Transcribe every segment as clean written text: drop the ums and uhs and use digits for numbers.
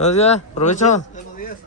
Buenos días, provecho. Buenos días.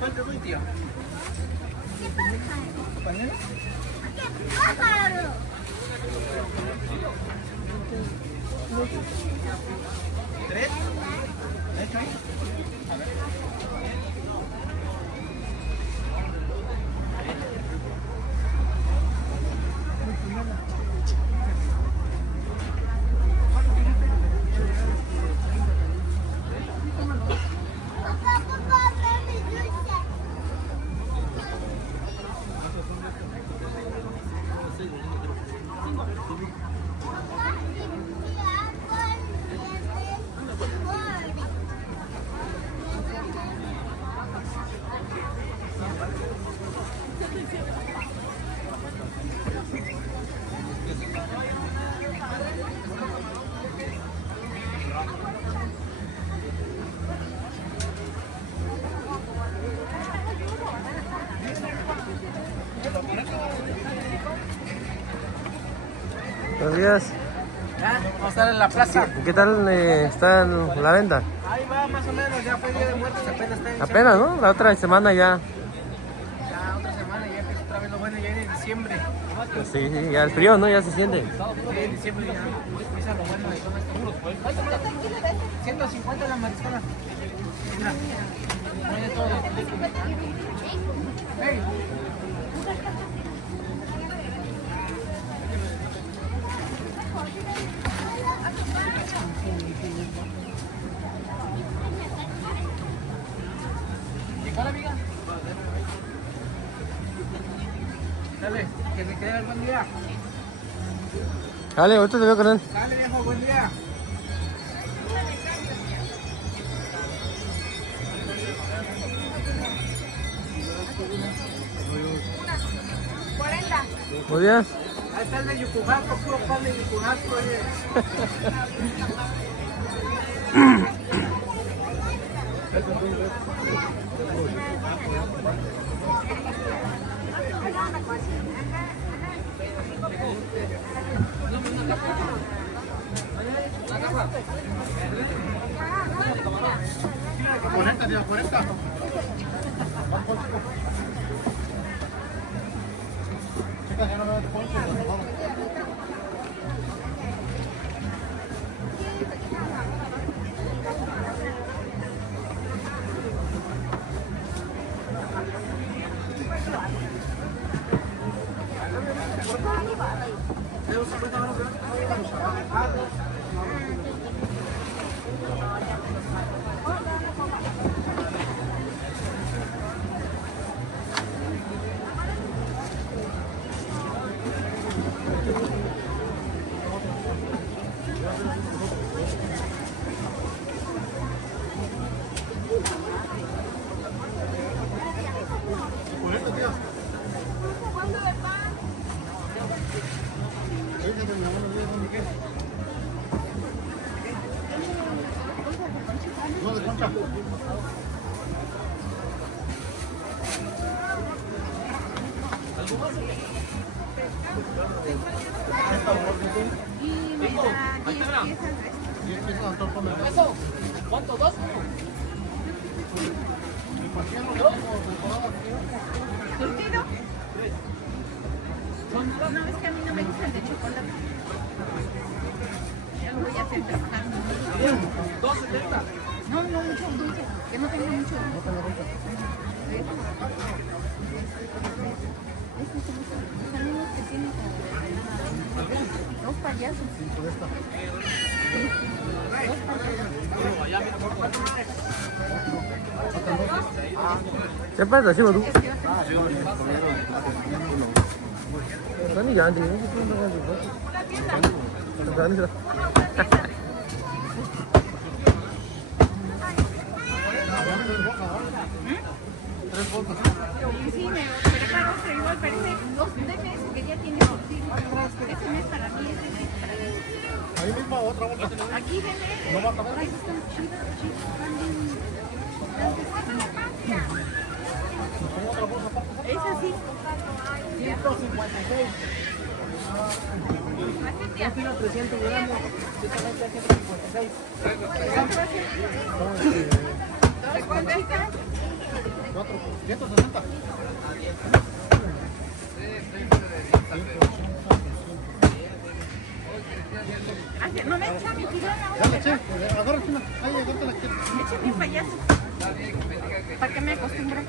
¿Cuánto es, tío? ¿Pañuelo? ¿Tres? ¿De hecho ahí? A ver. Buenos días. ¿Ya? Vamos a estar en la plaza. ¿Qué tal está la venta? Ahí va, más o menos. Ya fue Día de Muertos, apenas está iniciando. Apenas, ¿no? La otra semana ya. Ya otra semana, ya empieza otra vez lo bueno, ya en diciembre. Pues sí, sí, ya el frío, ¿no? Ya se siente. Sí, en diciembre ya empieza lo bueno de todo esto. 150 la mariscada. Mira, no hay de todo. Hey. Hola, amiga. Dale, que te quede el buen día. Dale, ahorita te veo con él. Dale, viejo, buen día. Buenos días. Ahí está el de Yucujaco, puro pan de Yucujaco, oye. Tío, 40. Chicas, ya no me doy cuenta. Y me da 10 piezas de esto. 10 pesos al torpo me da. ¿Eso? ¿Cuánto? ¿2? ¿Surtido? No, es que a mí no me gusta el de chocolate. Ya lo voy a hacer trabajando. 2.70. No, no mucho dulce, que no tenga mucho dulce. Estos son los que tienen como dos payasos. ¿Qué pasa, chico, tú? Sani jangan di itu Sani sudah. Sí, me preparo otro igual, parece dos de mes que ya tiene surtido. Ese mes para mí, ese mes para mí. Ahí mismo otra bolsa. Aquí vende. No va a acabar. Ahí están chidos, es así. 156. Yo tiro 300 gramos. Yo también te hace 156. ¿De cuánto está? 160. No me echa mi tirón ahora. Ya le eché. Agárrate una. Ahí, agárrate la que. Échame un payaso. Para que me acostumbre.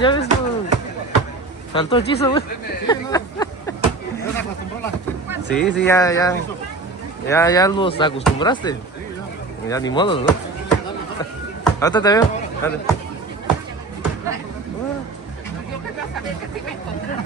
Ya ves, saltó el chizo, güey. Sí, sí, ya los acostumbraste. Ya ni modo, ¿no? Ahorita te veo. Dale. Yo que no sabía que te iba a encontrar.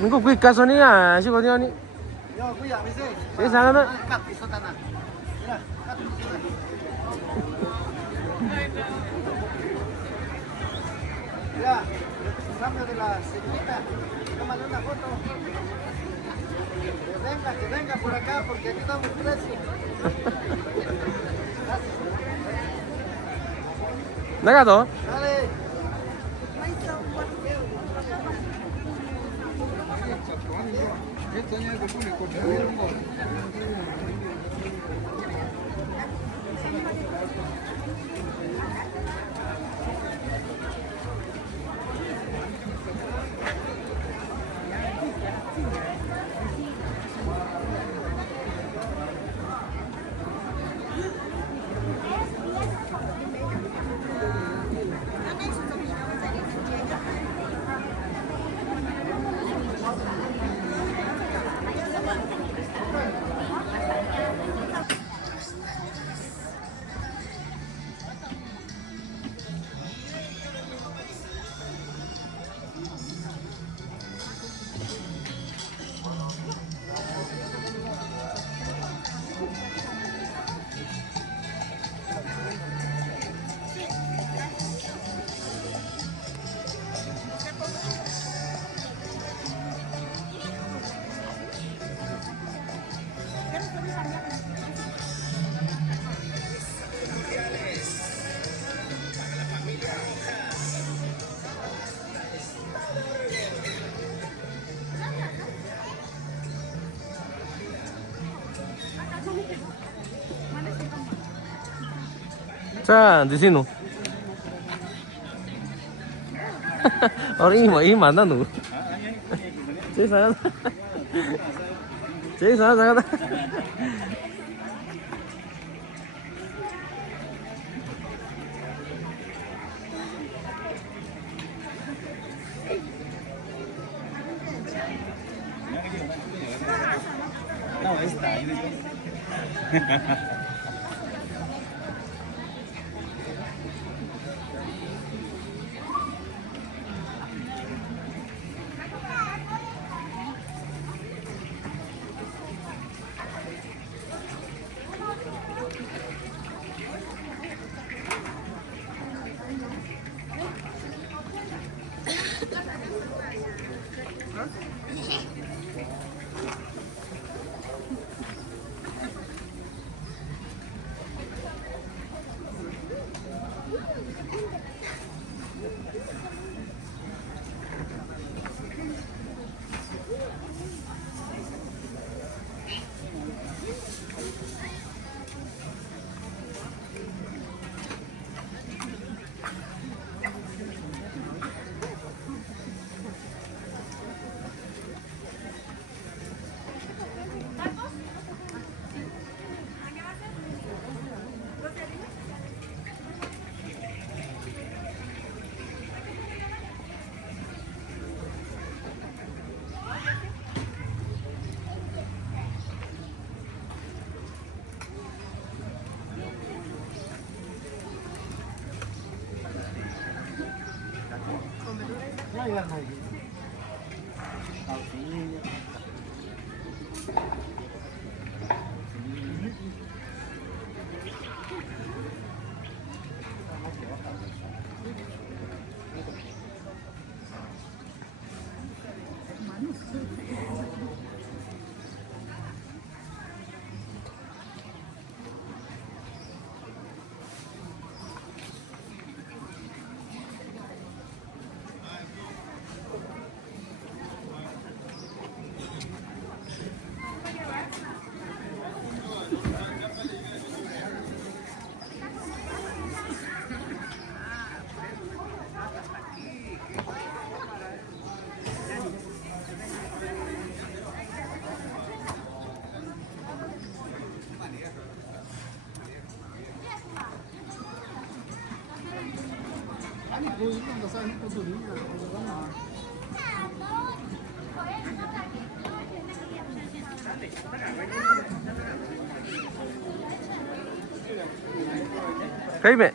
Niko quick kaso ni ah, si ko ni. Yo, kuya, bise. Sige, sana na. Kat, iso ta na. Mira, kat, iso ta. Mira, cambio de la señorita. Tómale una foto. Que venga por acá porque aquí damos precio. Gracias. 나가도. 자, di sino? Orang ini mana nu? Cik sana. Cik sana sangat. Baby.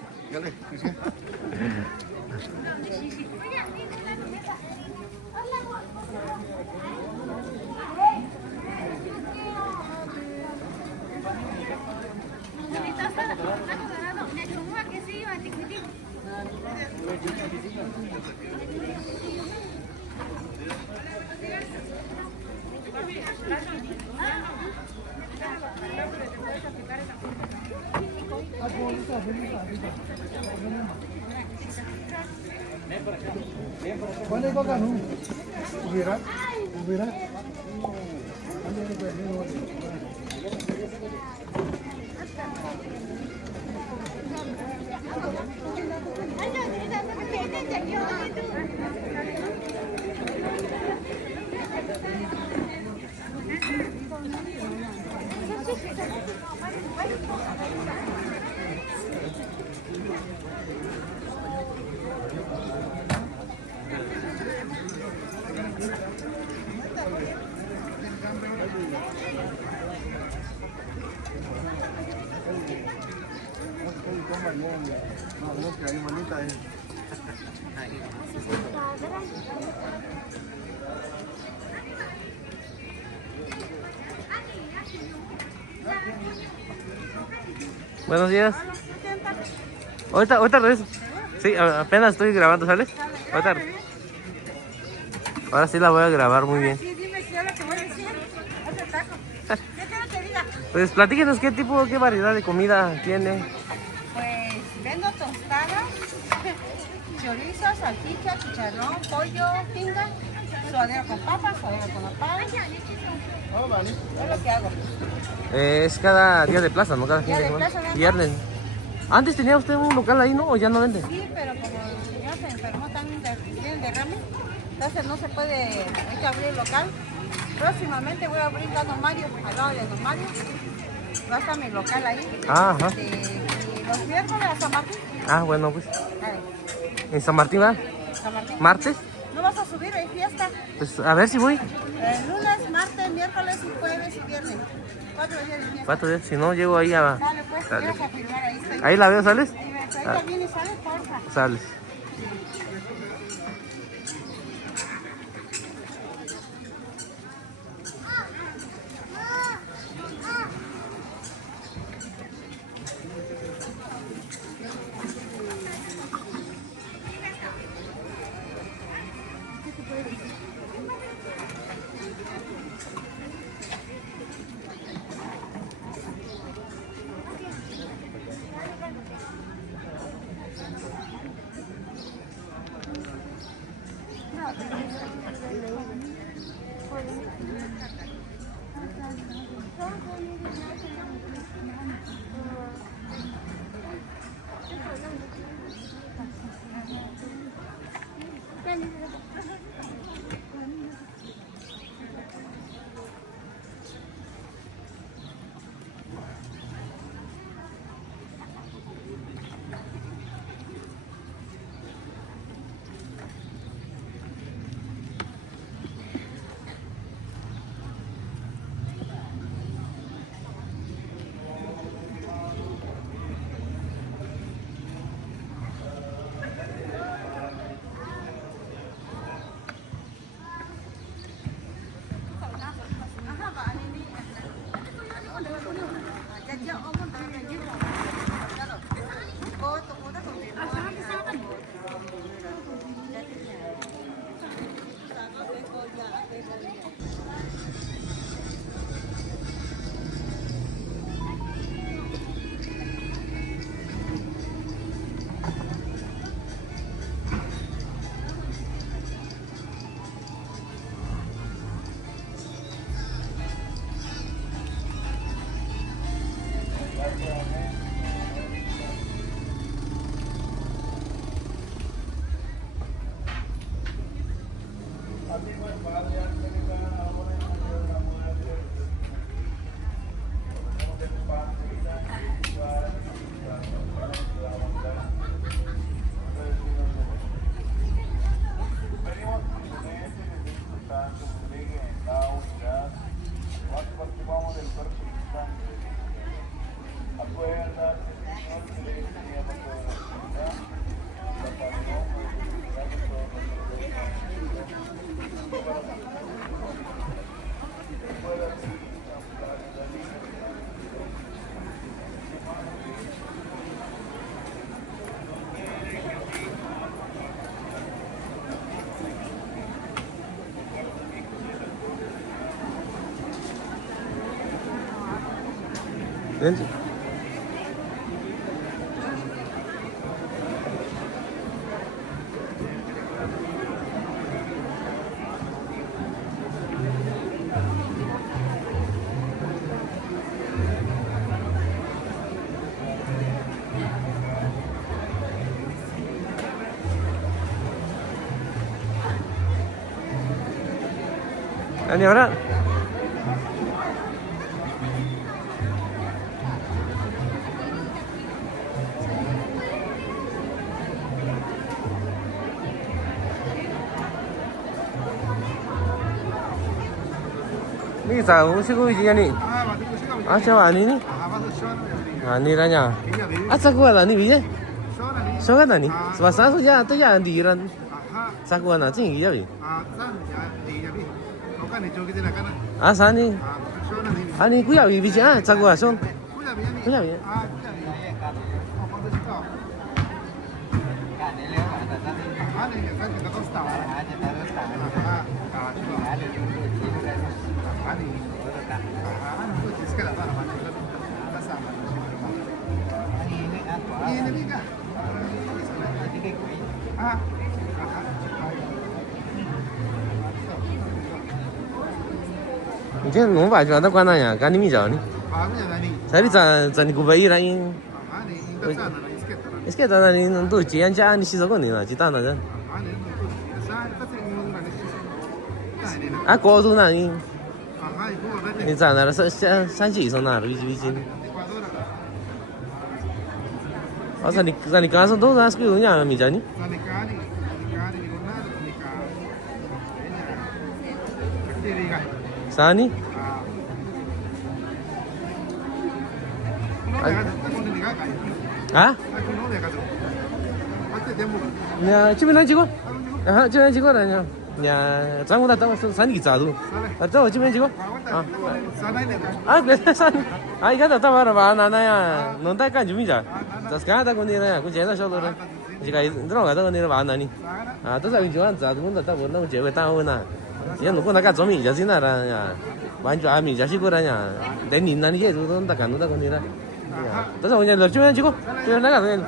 Gracias. ¿Cuál es coca? No. ¿Hubiera? ¿Hubiera? Buenos días. Ahorita regreso. Sí, apenas estoy grabando, ¿sale? Ahorita. Ahora sí la voy a grabar muy bien. Sí, dime si ahora te voy a decir. Otro taco. ¿Qué quiero que te diga? Pues platíquenos qué variedad de comida tiene. Pues vendo tostadas, chorizo, salchicha, chicharrón, pollo, tinga, suadero con papas, suadero con nopal. Es lo que hago. Es cada día de plaza, ¿no? Cada fin Día de de semana. plaza, nada más. Viernes. Antes tenía usted un local ahí, ¿no? ¿O ya no vende? Sí, pero como el señor se enfermó, tienen derrame, entonces no se puede, hay que abrir el local. Próximamente voy a abrir a Don Mario, al lado de Don Mario. Va a estar mi local ahí. Ajá. Y los miércoles a San Martín. Ah, bueno, pues. Dale, ¿En San Martín va? San Martín. ¿Martes? ¿No vas a subir? Hay fiesta. Pues a ver si voy. Lunes, martes, miércoles, y jueves y viernes. 4 días de fiesta. 4 días. Si no, llego ahí a... Dale, pues, Dale. llegas a firmar ahí. Estoy. Ahí la veo, ¿sales? Ahí ves, ahorita viene y sale, porfa. Sales. Vente. Anh nhiều đó. Ini tahu sih gue ini. Ah, coba ini nih. 아니라냐? 아싸구가 아니 위에? 쇼가 아니? 와사서 야 또야 안디란 사구가 나지 이야기. 아사니 아니 구야 위지 아 사구가 손 구야 위. 이제 너무 많이 왔다 관나냐? 가님이 자니? 자리 잔 구베이라인. 이스케 다나니 또 지안자 아니 시서거니나 지다나자. 아 고도나니. 니 자나라 산지 있었나? 위지. Asa ni kaso do das ko nya mi jani. Sani? 아? 야, 집에 난 지고? 아, 집에 지고 라냐. 야, 장보다 더 산이 자도. 아, 저 집에 지고? 아, 그래 산. 아, 이거 다 봐라 봐. 나나야. 논다까 주미자. 자스카다 군이라. 그 제가 쇼도라. 지가 들어가다 군이라 많나니. 아, 또 사기 좋아한 자도 군다 다 원나 제가 따오나. 얘 놓고 나가 좀 이자지나라. 야. 완전 아미 자식이라냐. 내 님나니 얘 도다 간다 군이라. 또 그냥 너 주면 지고. 주면 나가 그냥.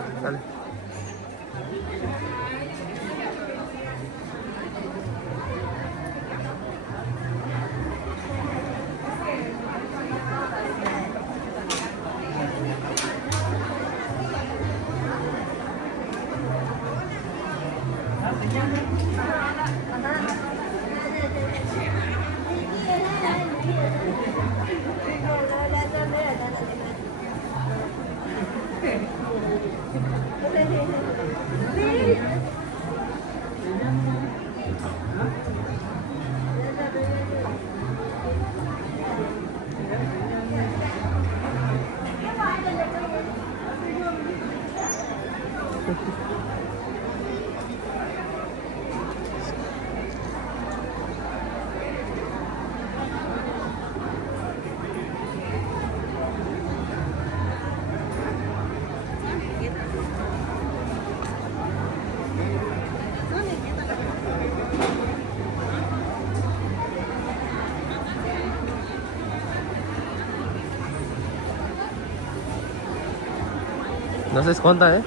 No se esconda, ¿eh?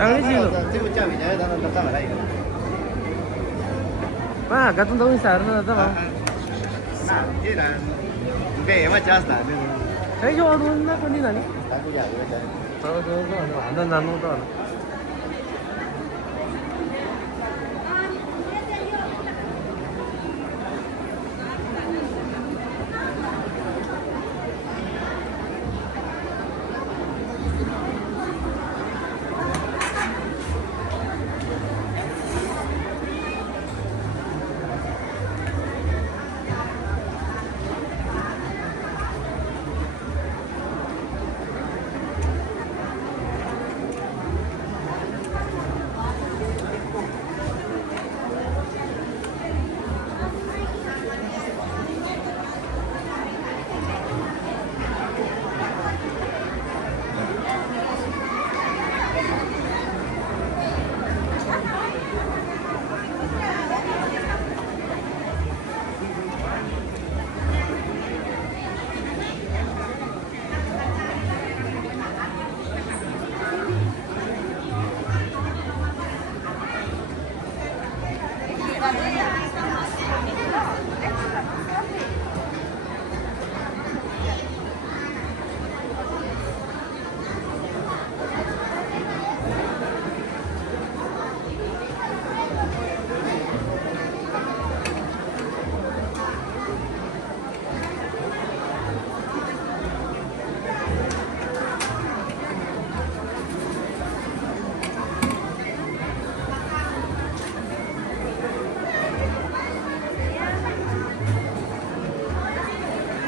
당연히 지금. 지금 짬이 냐 나는 짬 알아 이거. 아, 같은 동이 살아나 봐. 나 이란 배 맞았다. Thấy vô luôn nó con đi này. 나 그게 아니야. Nó ăn nó đó.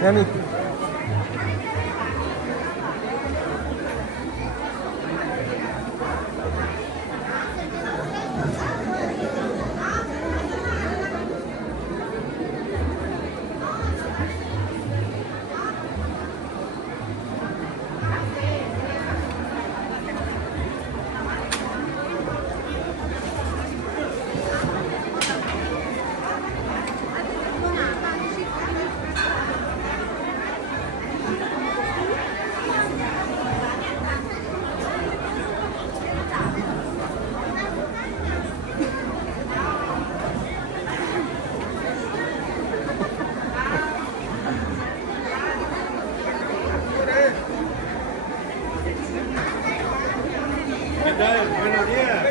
Yani Buenos días.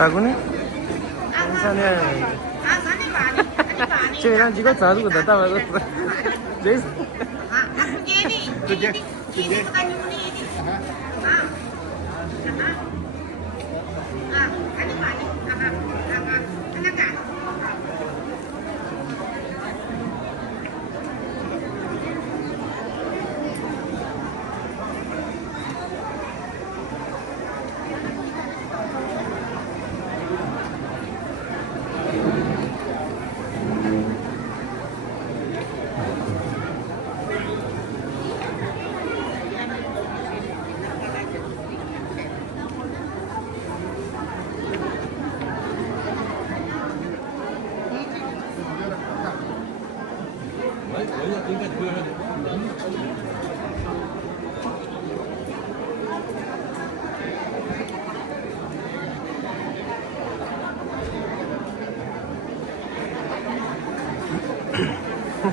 Tahu nih? Misalnya Cewek juga satu kita tahu. Jadi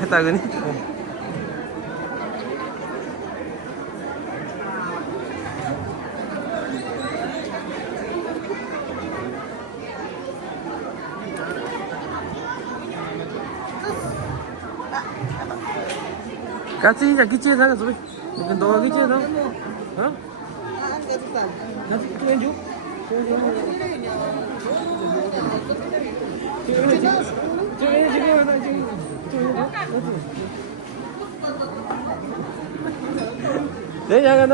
tahu nih. Kasih aja kecil sana tuh. Mungkin doa kecil dong. Hah? Kasih tunjuk. Deh jangan.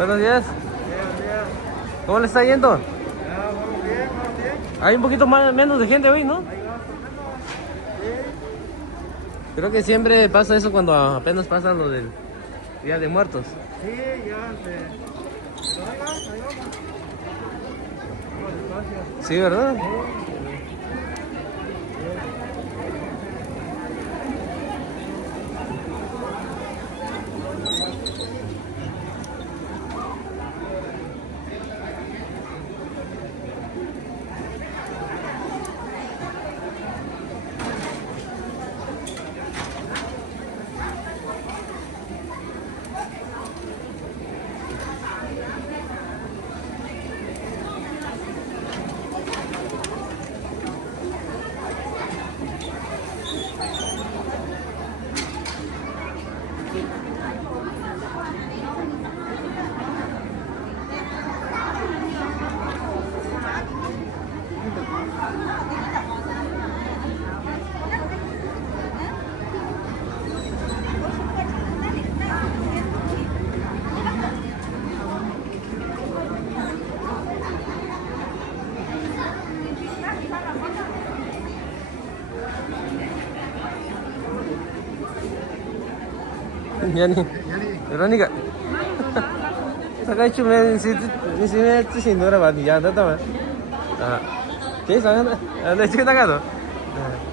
Buenos días. ¿Cómo le está yendo? Hay un poquito más, menos de gente hoy, ¿no? Creo que siempre pasa eso cuando apenas pasa lo del Día de Muertos. Sí, ya Sí, ¿verdad? Yani, Veronica. Sakay chume ni si me tisin dora ba ni ya da ta ma. Ah. Ke sa na. Le chica ta ka do. Yani.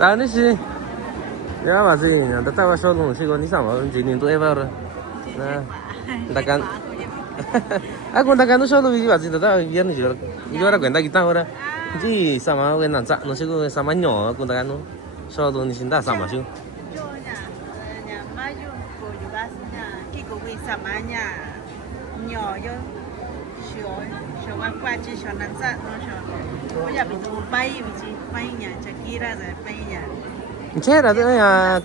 Tani sih. Ya masih, nanti tahu soalnya sih kau ni sama, jadi itu ever. Nah, takkan. Aku takkan tu soalnya biji masih tahu, biar ni juga. Juga orang kita orang. Jadi sama orang nanti, nasi aku sama nyo, aku takkan tu. Soalnya ni cinta sama sih. Mayo, pues, samanya, ño, yo, Yo voy a cuachi, yo nanza, no yo. Voy a ver tu país, país nhà Shakira rồi país nhà. Che là tôi nhà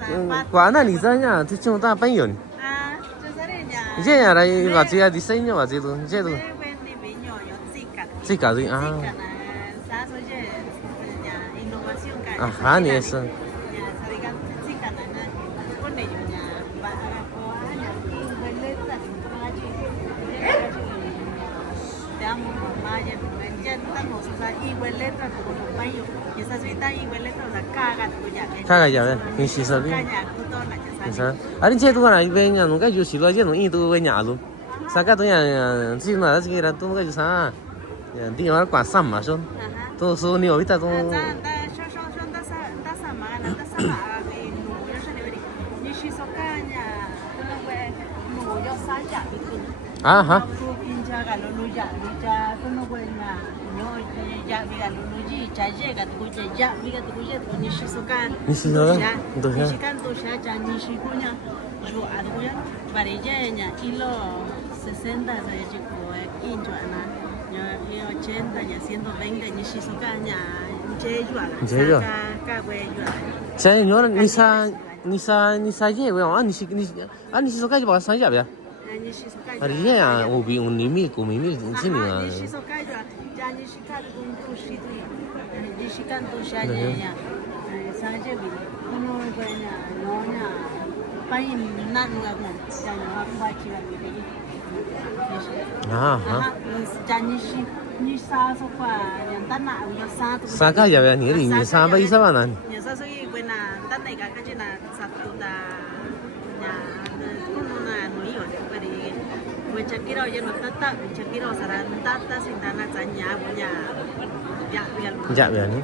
quả là lý do nhà thì chúng ta bao nhiêu? À, cho gia đình nhà. Che nhà này vào chị đi xây nhau vào chị luôn, che luôn. Bên đi bị nhỏ nhỏ zika. Zika rồi à. Zika là xã số je nhà innovation cái. À, hả nhỉ sao? Nhà sarigan zika là na. Con này nhà bà có nhà in bên lên là có chị. Đang mà nhà bên trên đang một số bên lên là có một bao nhiêu. Nhà xã suy ta bên lên là caga của nhà. Caga ya ve, ni si sao đi. Sao? Anh che tôi này về nhà nó cái gì lo chứ nó in tôi về nhà luôn. Sao cái tôi nhà chỉ là cái là tôi cái gì sao? Đi nó quả sắm mà xong. Tôi số nhiều ít ta tôi. À hả? Saya nhớ ni sa ye vậy à ni si so cái bảo sao vậy? À đi à, ô bị un nimi của mình xin à. À hả? Sa cái gì vậy? Ni sa bây sao vậy? Shakira oye no tata, Shakira saran tata sin dana tanya punya ya Dạ vậy nhỉ?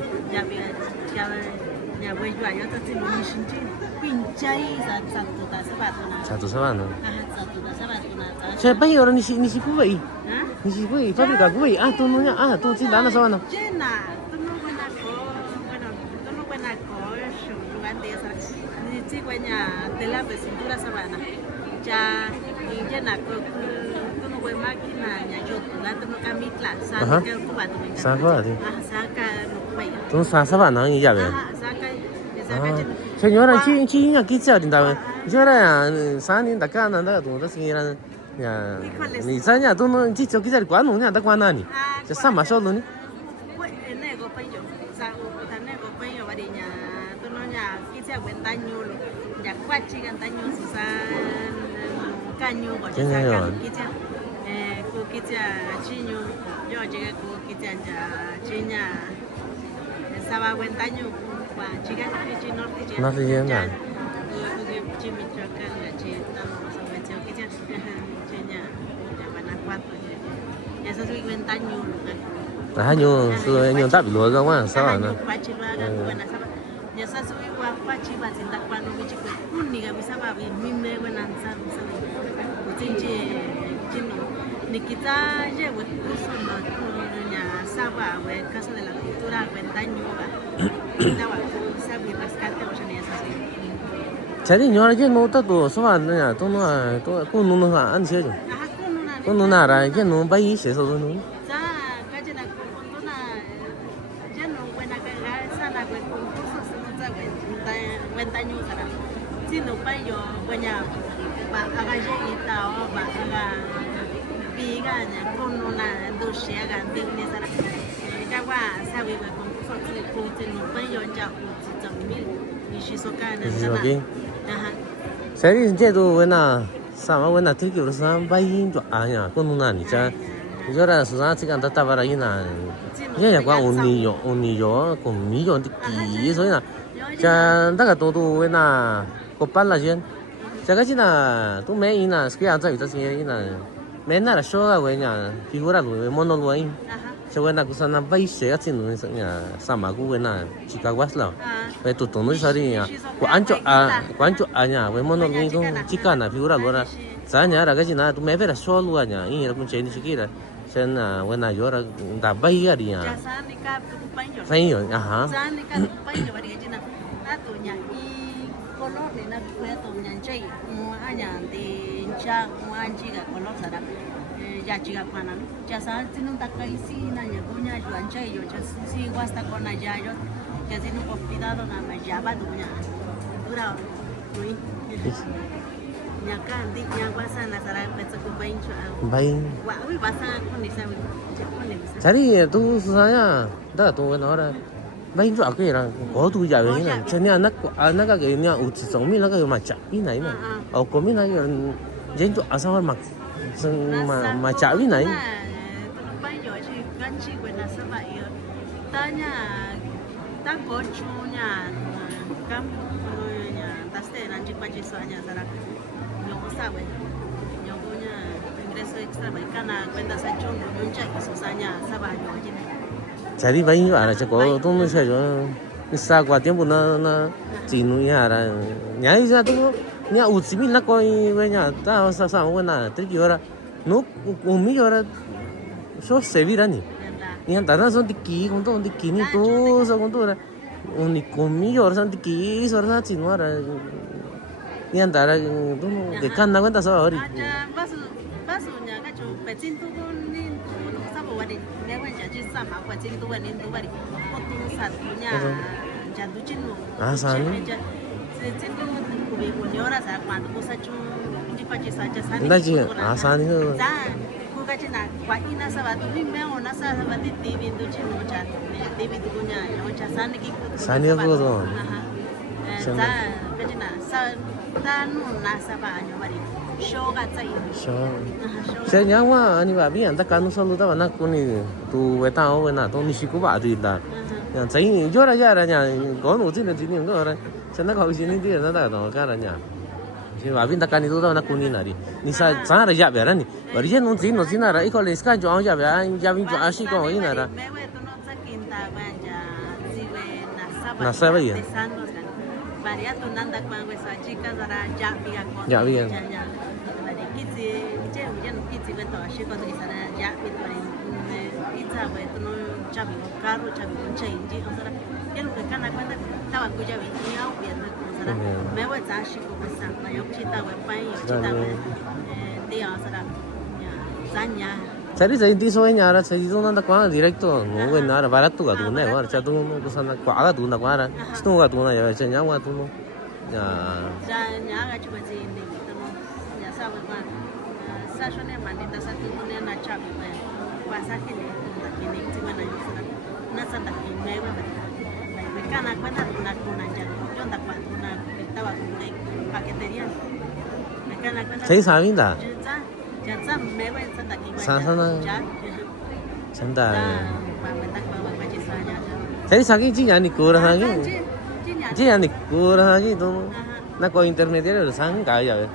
ya voy yo ayo tati no ni shinji pinchai sa tu ta sabatuna. Satu sama no. Sa tu ta sabatuna. Saya bây giờ ni si ku vậy? Ha? Ni si ku vậy? Tapi ka ku vậy? Ah tu no ya, tu si dana sama no. Jena, tu no buena ko, yo lugar de esa. Ni si buena tela de cintura sabana. Ya jena ko máquina nhà chuột là tôi có mít là sao cái của bạn mình sao quá thì sao cái nó vậy tôi sao bạn nói như vậy sao cái tôi nhớ là chị nhà kia chơi đến đâu nhớ là sáng đến tất cả nó đã tụi nó xin là nhà你在nhà tôi nó chỉ cho cái gì quán nó nhà ta quán nào nhỉจะsao mà sao luôn nhỉ này có bây giờ sao thằng này có bây giờ vào đi nhà tôi nói nhà cái gì bên tay nhau nhà quát chỉ cần tay nhau sao cái nhau bỏ cho sao cái gì Kukitia chinyo, yo llegué kukitia chiña, estaba cuentaño, chica chino, no te llena. Chimichoacán, la china, no kitia chiña, ya van a cuatro, ya eso soy cuentaño. À nhiều táp bị lúa ra quá sao hả nó? Ya eso soy guapachi, va sin dar cuando me chico, única mi sábado y mi me buena sábado, utinche chino. Nikita llevo curso en la Saba, Casa de la Cultura, Ventaño, Sabi Rescate, o sea, Chả đi nhớ cái nó tao tụi số bạn nhà tôi nó cũng nó là ăn chơi rồi, cũng nó nào là cái nó bay sẽ sao rồi Sa, cái chuyện là cũng là cái nó quên là cái sa là quên curso se monta Ventaño, sao si no bay yo quên nhà bà agaje itao bà aga Piganya, con una doshia gandhi ni sana. Kawa sabi ba kung sotli putin no pa yon ja uti tamil ni shisoka na sana. Aha. Sẽ đi chơi đồ với nào sao mà với nào thích kiểu sao bay in cho à nhỉ con nó này cha giờ là số ra chỉ cần ta vào đây là nhớ là qua ôn nhiều cũng nhiều tí rồi nè cha tất cả đồ với nào có bán là gì cha cái gì là tôi mấy in là cái ăn chơi cái gì là 맨날 쇼가 왜냐 비고라도 모노로 와인 저거나 구사나 바이세 같은 놈이 있냐 사마고 왜나 지가 왔어 왜또 돈을 사리냐 관쪽 아냐 왜 모노로 이거 지가나 비고라도라 자냐라 가지나 또 매베라 쇼로 하냐 이라고 제니 시기라 sen 왜나 요라 다 바이야리야 바이요 아하 Atunya i color de na puedo nyanchai mo anya de cha mo anchi ga color sara ya chica cuando ya sabes tiene un tacaicina ya punya juan chay yo ya si guasta con allá yo ya tiene un cuidado nada más ya va dunya dura uy ya kan di ya guasa na sara petso ku bain chu bay wa uy guasa con esa con esa chari tu susahnya dah tu nó ra bay chỗ cái là có tu giờ vậy nè cho nên nó cái nhà út sống mi nó cái mà chả cái này nè ở có mi này dân chỗ sao mà chả cái này bây giờ chỉ gần chỉ quên là sao vậy ta nhà ta có chú nhà cam nhà ta sẽ làm chỉ quan chỉ soạn nhà ta là nhiều sao vậy nhiều nhà ingreso extra vậy kana cuenta sa chung những chạy số sa nhà sao vậy nhiều chứ chả đi bay chỗ là chỉ có tôi nói sao cho xa qua tiếng nó chỉ nuôi nhà là nhà ra tôi nhà út xí mình nó coi với nhà ta sao quên là tới giờ là nó cũng mấy giờ là số xe vi ra nhỉ nhà ta nó son tiki con tôi tiki ni tôi sao con tôi là oni cũng mấy giờ son tiki sao nó chỉ nói là nhà ta là tôi cái căn nào quên ta sao rồi basu nhà cái chỗ phải tin tôi con nên sao bảo vậy nếu mà chỉ sao mà phải tin tôi vậy nên tôi vậy có tu sát nhà jangan tu cinu. Asal ni. Jadi tu kubi punyora saya kuat tu saja di pagi saja sana. Dah je, asal ni tu. Jangan, ku kaji nak kuat ina sahabat tu ni memang orang sahabat di TV tu cinu macam TV tu punya, macam sana kita. Sana apa tu? Jangan kaji nak sanu nasabat ni mari. Show kat saya. Show. Saya nyawa ni babi anda kan selalu tahu nak kuni tu tahu na tu ni siku baru dah. Yang saya ni juara juara nya, kau nu sini sini kau orang. Saya kau sini dia nak tahu kan nya. Saya babi anda kan itu tahu nak kuni nari. Ni saya sangat rajab ya ni. Baru je nu sini nara. Ikut leska jual jab ya, jabin jual asyik kau ini nara. Nasab ya. Varia tu nanda kwa ngwe sa chika zara jabi ya ko. Jabi ya. Bari kiti je ujen kiti beto ashi ko tu sana jabi tu ni ita we tu no jabi ko karo jabi ko chai ndi ko sara. Yelu ka kana kwenda tawa ku jabi ni au ya na ko sara. Me we za ashi ko sa na yo chi ta we pai yo chi ta we dia sara. Ya zanya. Cari saya inti soalnya nyara saya itu nanti kuana direkto, mungkin nara barat tu katu nih, war catu kesana kuala tu nak kuana, situ katu na ya saya nyawa tu, ya. Nyawa cuma sih ini, tu ya sama kan, sasone mandi dasar tu punya naca gitu ya, pasal kini cuma nanya sana, nasa tak kini apa mereka nak mana tu nak tu nanya, jangan tak pat tu nak tahu aku boleh paketerian, mereka nak mana. Saya sahaja dah. Jangan mewah sana kini. Sana. Canda. Saya sakit je ni kurang lagi. Je ni kurang lagi tu. Nak kau intermediate tu sang gaya.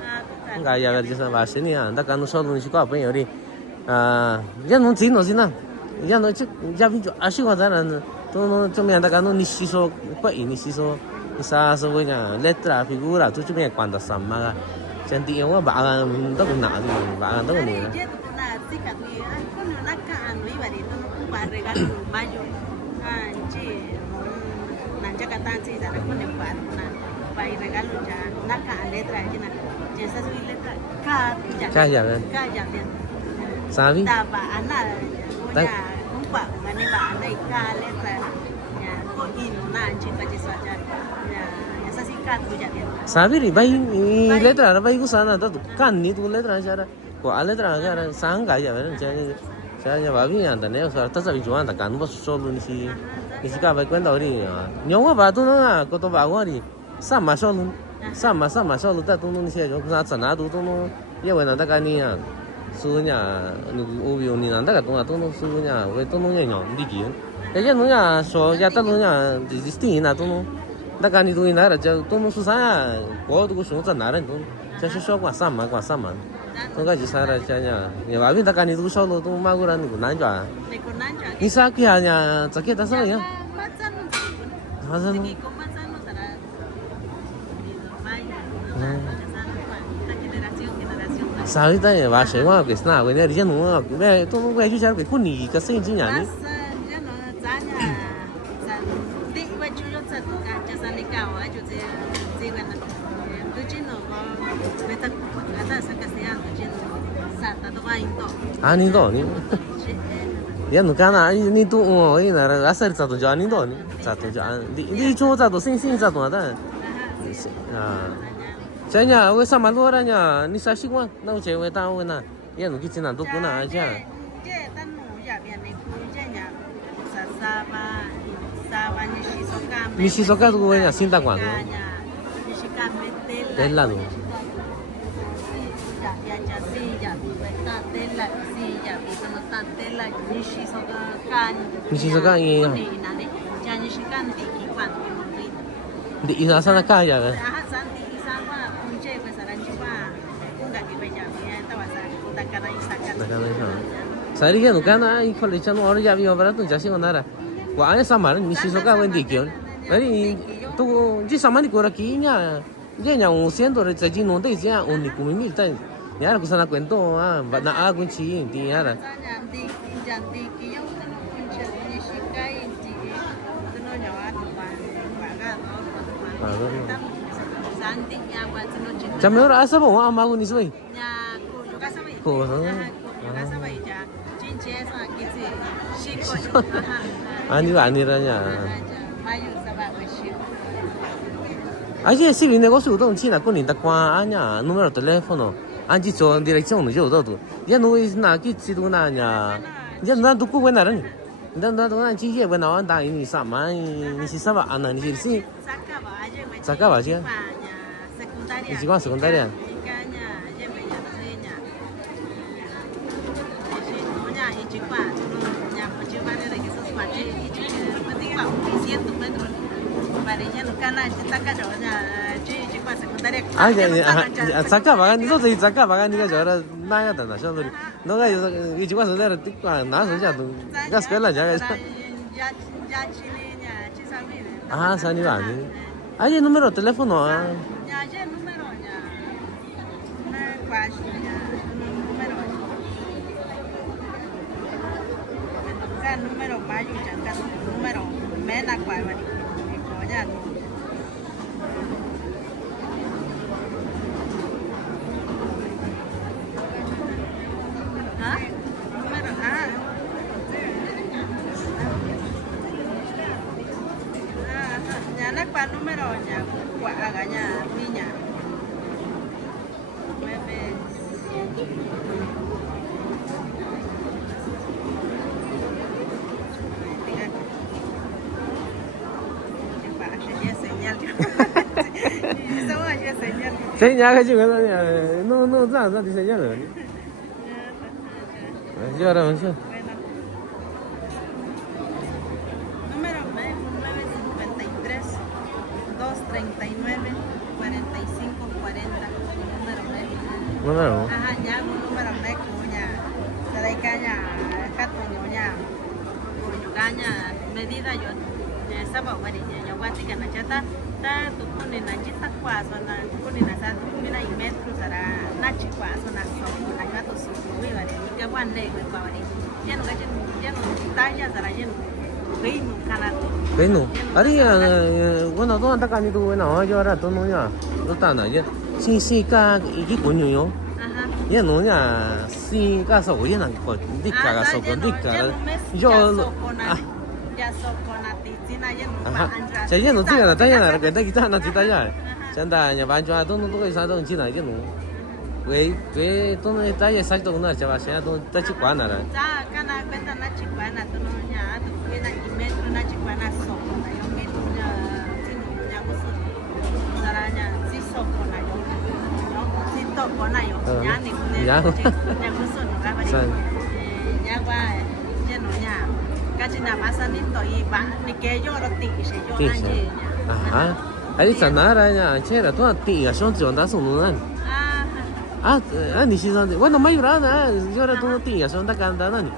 Gaya kerja bahasa ni anda kan usah lu ni kau apa yang ni. Jangan nu sini na. Jangan nu cik jadi asyik kau jalan. Tu cuma anda kan nu nisiso apa ini nisiso. Isa sebenarnya letra figura tu cuma yang kuantas sama. Cantik yang apa tu nak tu tu ni. Kaya kan? Sabi? Taba anak punya lupa kan ba anak ka letra ya kodin na anjing baca saja ya sasikat buja dia. Sabi ri bai letra na bai ku sana tu kan ni tu letra cara. Ko letra cara sang kaya kan jadi saya babi yang tadi saya tak sabi jual tak kan bos solo ni si kau baik kan tahu ni. Nyawa batu na ko tu bawa ni sama solo tak tu ni saya jual sana tu ya wena tak kan ni ya. Sunya ubi ni nanda kat tu sunya we tu nya nyom digi. Jadi nunya so ya tak nunya distinct na tu tak kan itu ina raja tu susah. Kau tu susah naran tu. Saya so kuat sama. Tu kan jisa rajanya. Ya babi tak kan itu solo tu maguran tu nanja. Ni sakit hanya sakit asal ya. Macam ni. Sabi tanya bahasa mana kesana, kau ni dia nunggu, tu nunggu aja cakap kau ni kesini je ni. 아니더니. 얘 누가나 니도 이 나라 아서자도 저 아니더니. 자도 저 니 조자도 싱싱자도 하다. 아. 자냐 왜 사마로라냐 니 사시관 나 제외 다오나 얘 누기 지난 도구나 아자. Mississauga tu nya sinta kwa. Tela tu. Mississauga ini. Di ina sana kaya kan. Sari kan kan ai kholi chanu or ya bi obara tu jasi onara. Wa aya samar Mississauga wen dikion. Ari tu ji samani kora kinya. Ya nya un siendo re tsaji no de ya un ni kumimi ta. Ya la kusana cuento na a kunchi di ya. Jamur asa ba wa ma ni soi. Ko 아니라냐. 아직 시비 negocio 도 china con inda kwa anya numero telefono. Anji cho direction yo do. Ya no is na ki chidu na nya. Ya na du ku buena ran. Na do na chi ye buena wan da ni sa ma ni si sa ba ana ni si. Sacaba ya. Secundaria. ¿Y secundaria? 아, 잠깐만, 너 저기 잠깐만, 네가 저라 나야다 나 저들. 너가 이 집에서 내가 듣고 나서 자도 가스 걸라 자가. 아, 산이 아니. 아니 número teléfono. Ya, número ya. Número mayo ya número mena kwa wani. Ya. Número ya aganya niña 9 señal que yo no nada de señal yo ahora no sé número 953 239 45 40 número ajá ya número ya sadaicaña catoña coñogaña medida yo saba wari ya wati kana chata ta tukuni na jita kwaso na tukuni na sa tukuni na imetru sara na chikwaso na so na gato so wi wari ka wanne kwa wari yenu gachen yenu tanya sara yenu Reino Canado. Reino. Ari bueno to anda kani tu na yo ra to no ya. No ta na ye. Si ka iki kunyo yo. Ajá. Ye no ya si ka so ye na ko dikka ga so ko dikka. Yo ya so kona titina ye no pa anja. Ja ye no ti na ta ya na ga da kita na ti ta ya. Chen da ya ban jua to no to sa to chi na ye no. We to no ta ya sa to na cha ba sia to ta chi kwa na ra. Ja kana kwenta na chi kwa na to no ya. Na imetro na chikwana soko na yo metro ya tino ya kusu saranya si soko na yo no si toko na yo ya ni kune ya kusu no ga bari ya wa ya no ya kachi na masa ni to i ba ni ke yo ro ti se yo anje aha ai sanara ya chera to ti ga shon jo da su no nan ni shi san bueno mayura na yo ra to ti ga shon da kan da na ni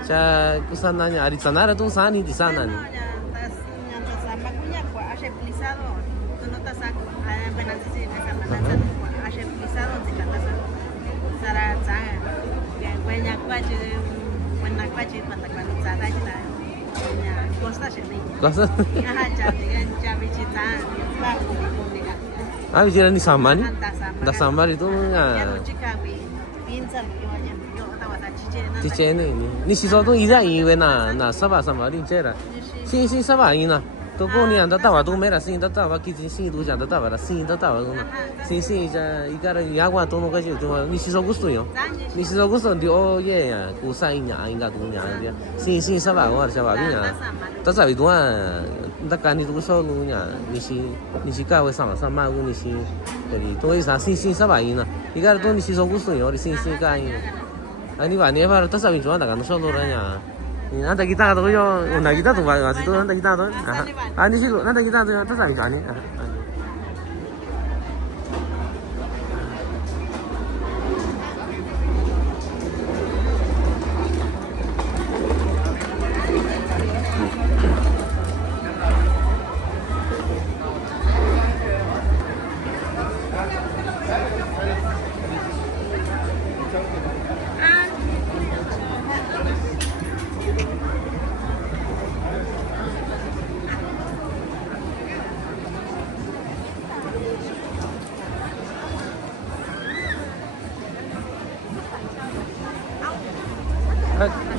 cha kusananya ari sanara tu sani di sana ni sama punya kwa asheplisado tu no ta sak buena si esa manata asheplisado de kata sara sa buena kwaje pata kwani sara ita ya costa sheni costa aha cha cha bichita ba unika ah bichira ni sama ni da sama itu ya no chika wi pinza yo ta wata chiche ni si so tu ida yi we na saba din che ra sin saba yi na to ko ni anda ta wa tu me ra sin ta wa ki sin tu ja ta wa ra sin ta wa na sin ja i ga ra ya wa to no ga ji to ni si so gusto yo ni si so gusto di o ye ya ku sa yi nya inga tu nya ya sin saba wa sa ba bi nya ta sa bi tu ta ka ni tu so lu nya ni si ka we sa ma ku ni si thì tôi sa sin saba yi na i ga ra to ni si so gusto yo sin ka yi ani ba ni ba ta sa bi tu anda ga no so lo ra nya anda quitado yo una quitado va si tú anda quitado ni si lo anda quitado yo estás ahí ani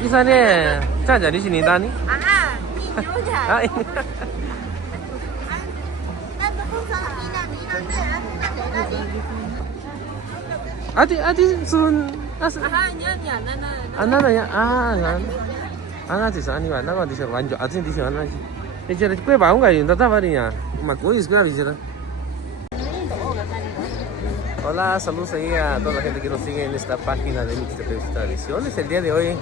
第三天站着你是你打你啊，你有点。啊adik sun anak ya anak sih sana mana kau di sana lanjut adik di sana sih ini jadi kue bangun nggak ini tetap harinya mat kue sekarang di sana. Hola, saludos ahí a toda la gente que nos sigue en esta página de Mixtepec Tradiciones. El día de hoy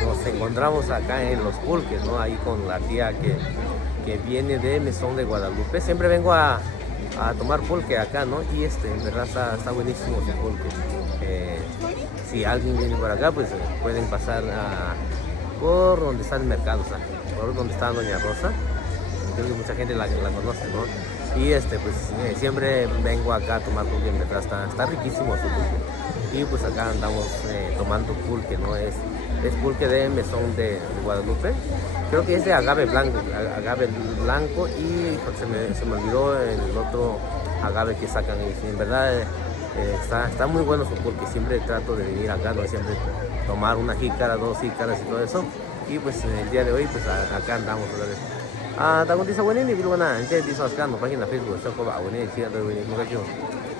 nos encontramos acá en Los Pulques, ¿no? Ahí con la tía que viene de Mesón de Guadalupe. Siempre vengo a tomar pulque acá, ¿no? Y en verdad está buenísimo su pulque. Si alguien viene por acá, pues pueden pasar por donde está el mercado, o sea, por donde está Doña Rosa. Creo que mucha gente la conoce, ¿no? Y pues siempre vengo acá a tomar pulque, en verdad está riquísimo su pulque. Y pues acá andamos tomando pulque, ¿no? Es pulque de Mesón de Guadalupe. Creo que es de agave blanco y pues, se me olvidó el otro agave que sacan. Y en verdad está muy bueno su pulque. Siempre trato de venir acá, ¿no? Siempre tomar una jícara, 2 jícaras y todo eso. Y pues el día de hoy pues acá andamos otra vez. Takut disa wani ni bilu na nje disa skan no página Facebook so ko ba wani chi do wani mo ka jo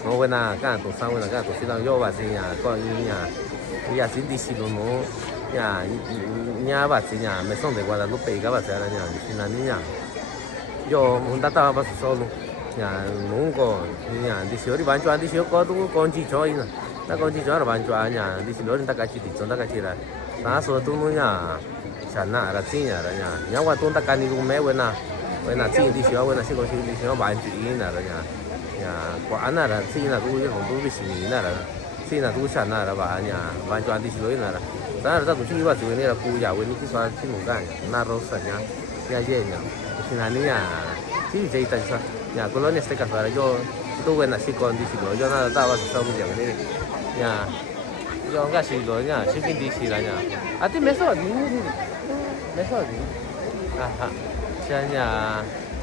no wena ka to sa wena ka to si yo ba si ya ko ni ya sin disi lo no ya ba si ya Mesón de Guadalupe ga ba sa na ya si na ni ya yo mun ta ba solo ya nungo ya disi ori ban chuan disi ko tu kon chi choi na ta kon chi choi ra ban chuan ya disi lo ta ka chi ti chon ta ka chi ra na so tu no ya sana ra chinya ra nya wa ton ta kani lu me wena chi di xio wena si ko si di xio ban chi na ra nya kwa ana ra chi na du ye hong du bi si ni na ra chi na du sana ra ba nya ban chuan di xio na ra sa ra ta ku chi wa chi ni ra ku ya we ni ki sa chi mu ga na ro sa nya ye nya si na ni ya chi je ta sa nya ko lo ni este caso ra yo tu wena si kon di xio yo na ta wa sa mu ya ni nya yo ga si lo nya si kin di si ra nya a ti me so ni Mesón, ajá, ya,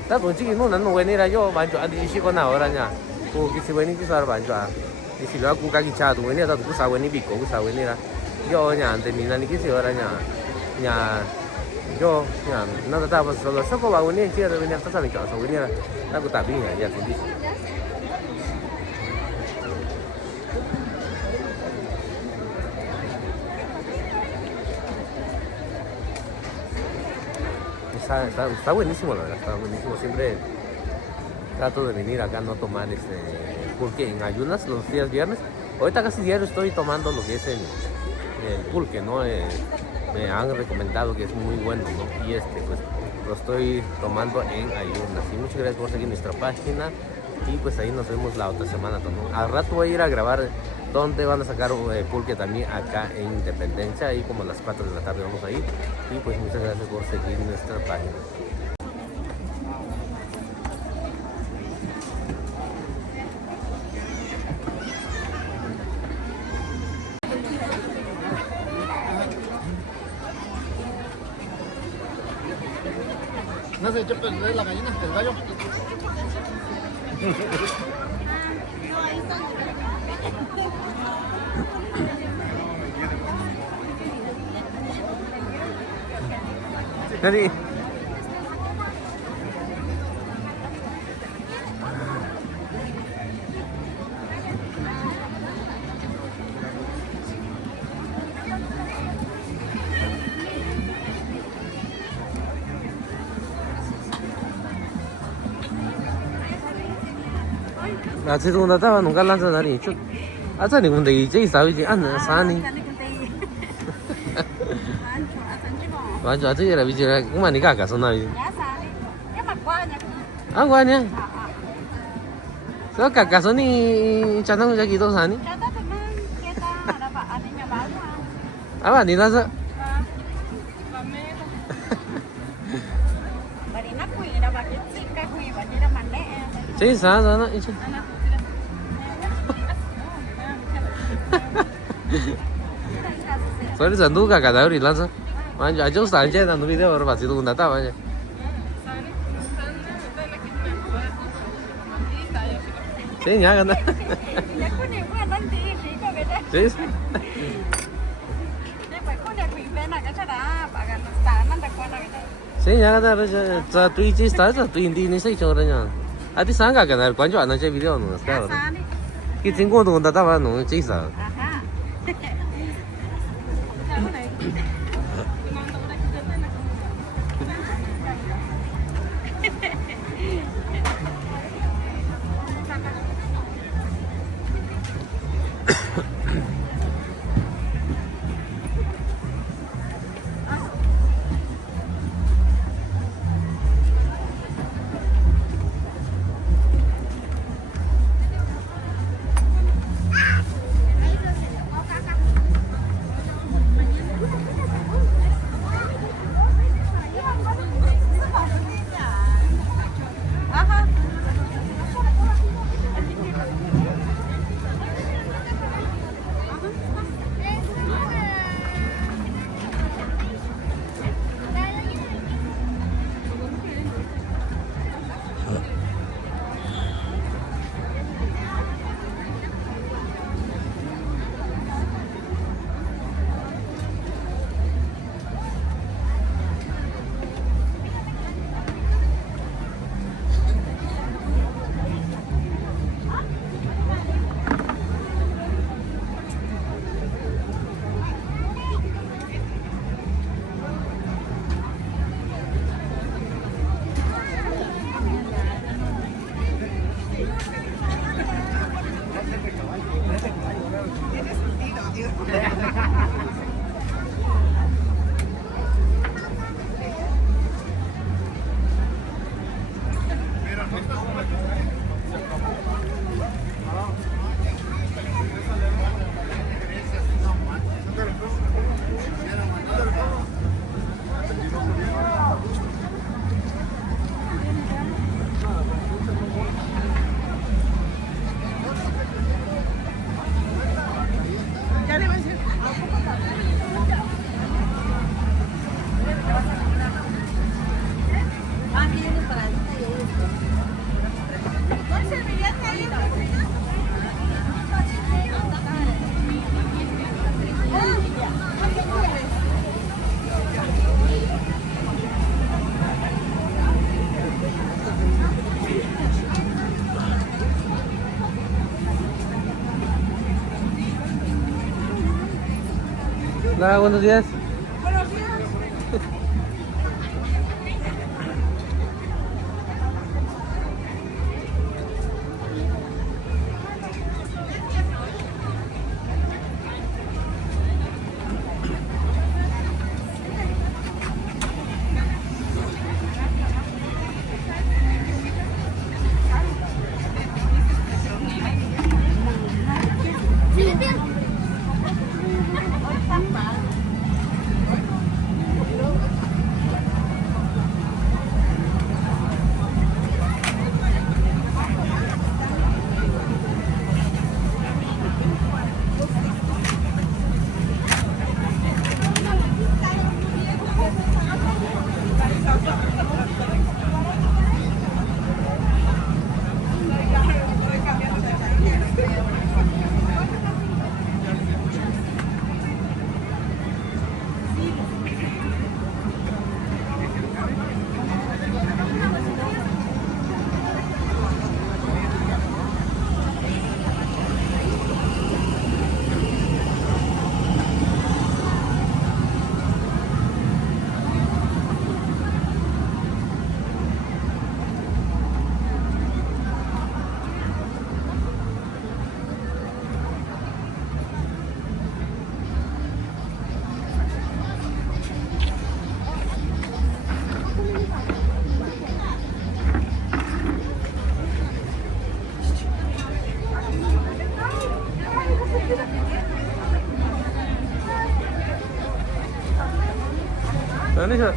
ta tu chiqui no nanu venir yo banjo adi si con ahora ya, ku kisi venir kisi ahora banjo a, y si lo hago kaki chatu venir ta tu sa venir bico, sa venir yo ya ante mi nani kisi ahora ya, yo ya, nada ta pues solo soko va venir quiere venir ta sabe que va a venir, ta ku ta bien ya tu dice. Está buenísimo, la verdad, está buenísimo. Siempre trato de venir acá, no tomar pulque en ayunas los días viernes. Ahorita casi diario estoy tomando lo que es el pulque, ¿no? Me han recomendado que es muy bueno, ¿no? Y pues lo estoy tomando en ayunas. Y muchas gracias por seguir nuestra página. Y pues ahí nos vemos la otra semana también. Al rato voy a ir a grabar donde van a sacar pulque también acá en Independencia. Ahí como a las 4 de la tarde vamos a ir. Y pues muchas gracias por seguir nuestra página. No se echó a perder la gallina, el gallo. Nani? 아, 지금 나 따라 농가 란자 나리 쭉. 아, 저你们的这少一点按着啥呢？完全这个了，比起来，我们你干干什么？ Cái mặt qua nha. 아, 거 아니야? 저 가까서 니 자동 저기 또 사니? Cho tới tụi nó kia ta là bà anh nhà báo mà. 아, 니 나서. Bà mê không? Bà đi nắp quỷ đâu bà kiếm xin cái quỷ bà đi đâu mà lẽ. 제일 싸잖아, 이제.所以说누가 가다 우리 나서. 완전 아주 산재다 누리 되어 봐. 지도 나다 완전. 제일 야간다. Nhà cô này qua đánh tí cho cái đấy. 제일 Nhưng mà cô này quỷ bên này cái cho đã bà gần tả nó đặt qua này cái đấy. 제일 야간다 그래서 저 뒤지 싸서 뒤인디니 세 저러냐. 아디 상가 가나 관주 안 하지 비디오는 Xa 싸워. xa đi. 이 친구도 나다 봐 너무 제일 싸. À ha. Sao cái này? Ngon đâu đây cái tên này. Hola, buenos días. 等一下。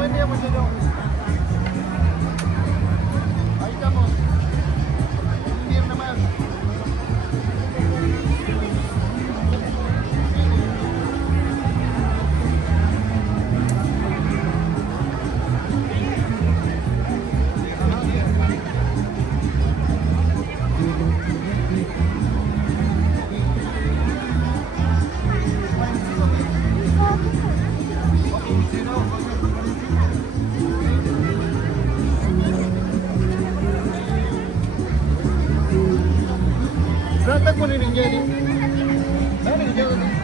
Buen día, muchachos. Ahí estamos. Un día más. Rata con el ingeniero. Dale, ingeniero.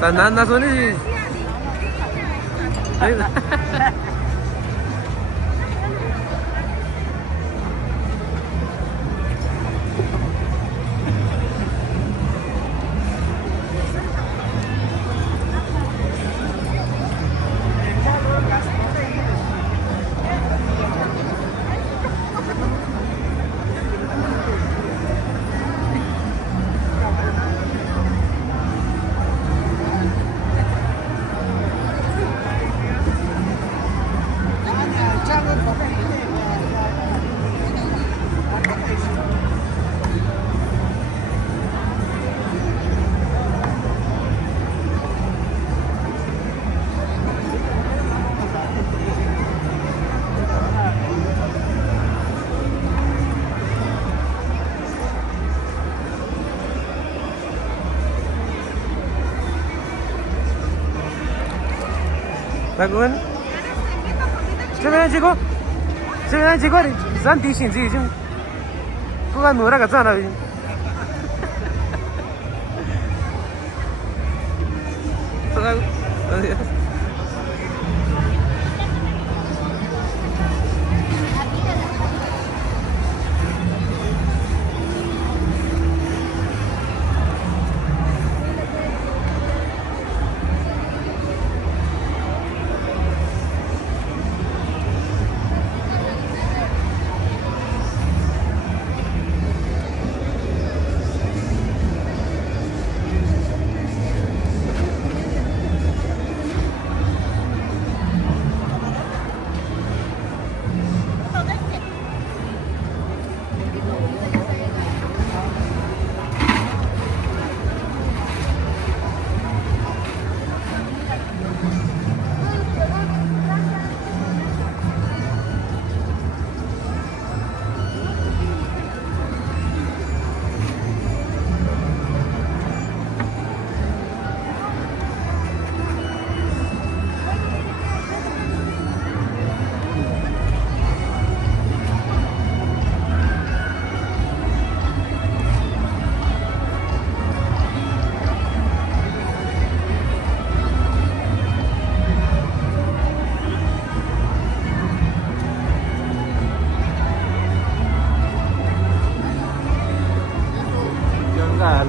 Sana Sony. Lakukan. Sebenarnya chicos, Santi sin sí, bukan murah kat sana.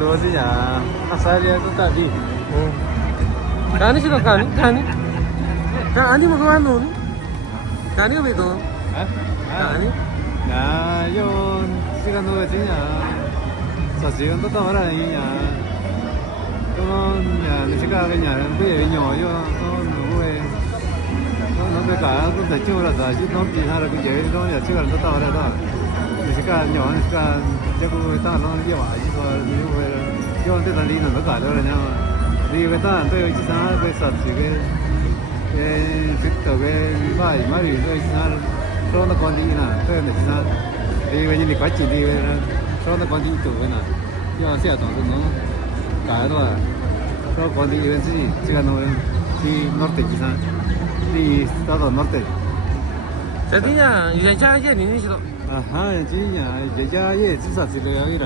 Lo sih ya, asal dia tu tadi. Kani sih tu kani. Kani mau kemana tu? Kani apa itu? Kani? Nah, yo sekarang tu aja ya. Sasian tu tahu orang ini ya. Kalau ya ni sekarang ni ya, tu ya nyawa yo, tu nuwe. Tu sekarang tu dah cuci lah, dah cuci nanti hari tu jadi tu ya sekarang tu tahu orang tu. Ni sekarang nyawa ni sekarang jago tahu orang dia wajib soal ni nuwe. Yo antes salí no me calo la llama. Digo, está, entonces quizás pues así que que vai, entonces quizás solo no condina, entonces quizás digo, ni cuachi digo, solo no condina tu buena. Yo hacía todo, ¿no? Claro, solo condina sí, chica no sí norte quizás. Sí, todo norte. Jadinya, ya ni ni sih. Ajá, ya ye, susah sih le agira.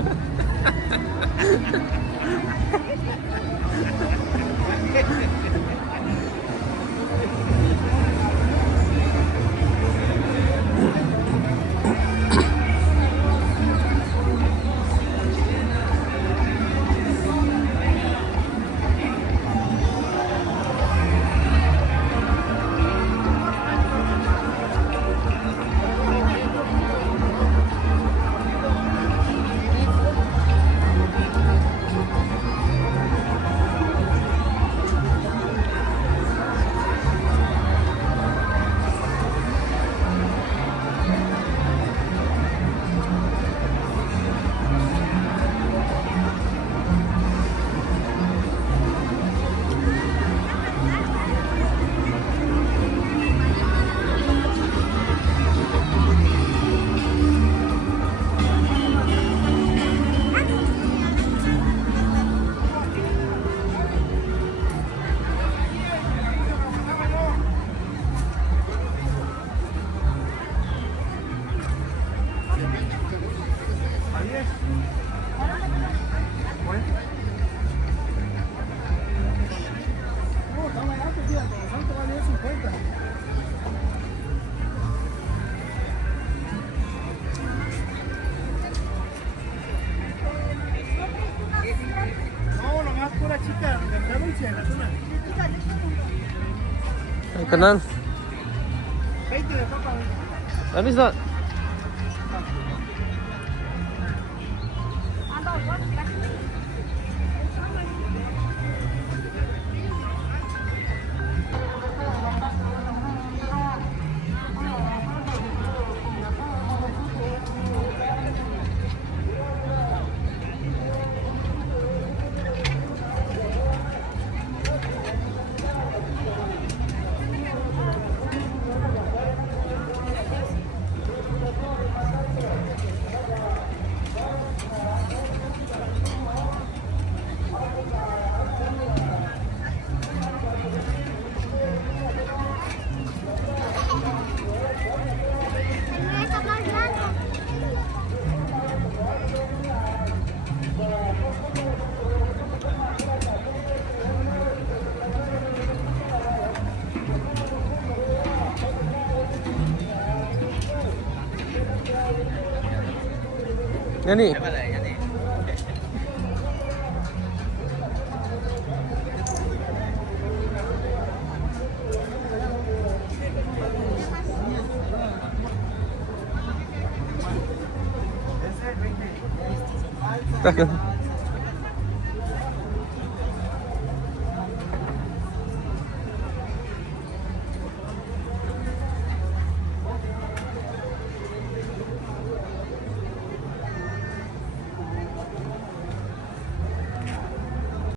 Kanan. 20 de papa. Habis tak? Yang ni. Takkan.